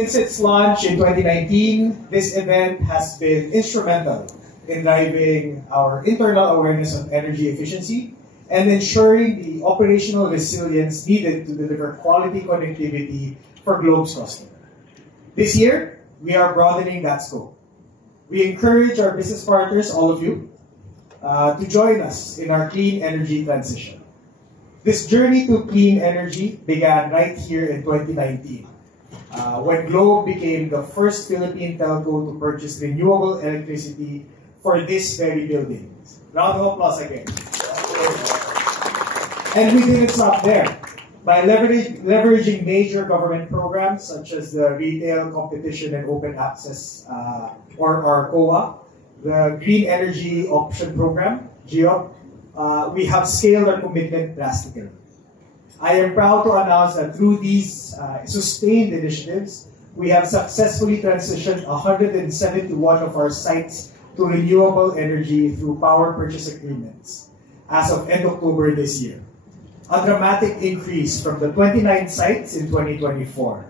Since its launch in 2019, this event has been instrumental in driving our internal awareness of energy efficiency and ensuring the operational resilience needed to deliver quality connectivity for Globe's customers. This year, we are broadening that scope. We encourage our business partners, all of you, to join us in our clean energy transition. This journey to clean energy began right here in 2019, when Globe became the first Philippine telco to purchase renewable electricity for this very building. Round of applause again. And we didn't stop there. By leveraging major government programs such as the Retail Competition and Open Access, or COA, the Green Energy Option Program, GEOP, we have scaled our commitment drastically. I am proud to announce that through these sustained initiatives, we have successfully transitioned 171 of our sites to renewable energy through power purchase agreements as of end October this year. A dramatic increase from the 29 sites in 2024.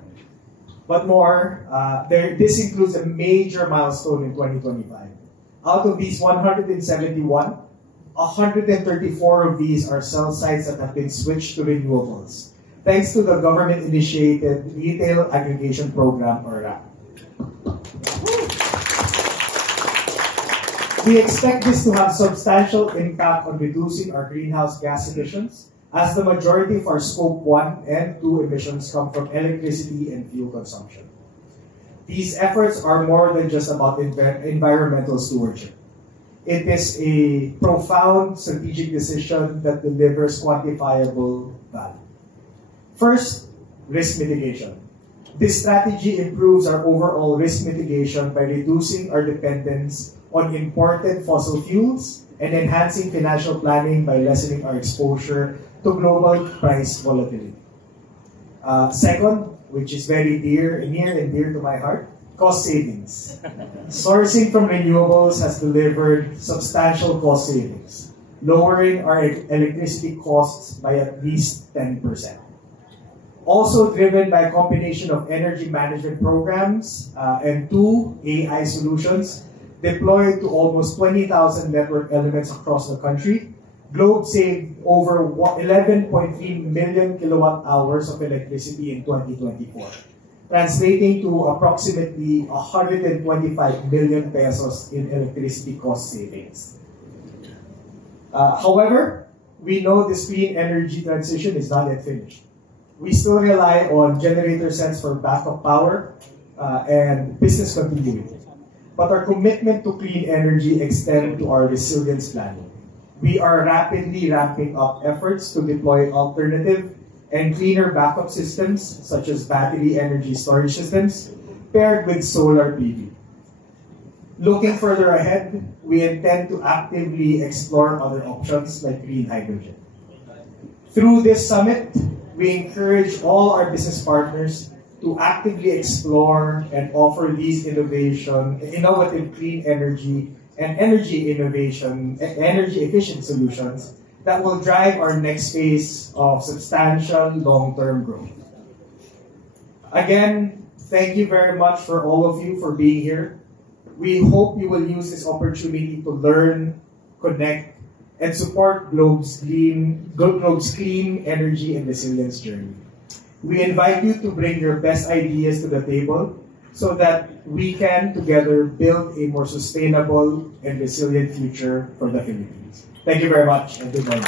But more, this includes a major milestone in 2025. Out of these 171, 134 of these are cell sites that have been switched to renewables, thanks to the government-initiated Retail Aggregation Program, or RAP. We expect this to have substantial impact on reducing our greenhouse gas emissions, as the majority of our Scope 1 and 2 emissions come from electricity and fuel consumption. These efforts are more than just about environmental stewardship. It is a profound strategic decision that delivers quantifiable value. First, risk mitigation. This strategy improves our overall risk mitigation by reducing our dependence on imported fossil fuels and enhancing financial planning by lessening our exposure to global price volatility. Second, which is very near and dear to my heart, cost savings. Sourcing from renewables has delivered substantial cost savings, lowering our electricity costs by at least 10%. Also driven by a combination of energy management programs and 2 AI solutions deployed to almost 20,000 network elements across the country, Globe saved over 11.3 million kilowatt hours of electricity in 2024, translating to approximately 125 million pesos in electricity cost savings. However, we know this clean energy transition is not yet finished. We still rely on generator sets for backup power and business continuity. But our commitment to clean energy extends to our resilience planning. We are rapidly ramping up efforts to deploy alternative and cleaner backup systems, such as battery energy storage systems, paired with solar PV. Looking further ahead, we intend to actively explore other options like green hydrogen. Through this summit, we encourage all our business partners to actively explore and offer these innovative clean energy and energy efficient solutions that will drive our next phase of substantial long-term growth. Again, thank you very much for all of you for being here. We hope you will use this opportunity to learn, connect, and support Globe's clean energy and resilience journey. We invite you to bring your best ideas to the table so that we can together build a more sustainable and resilient future for the Philippines. Thank you very much and good morning.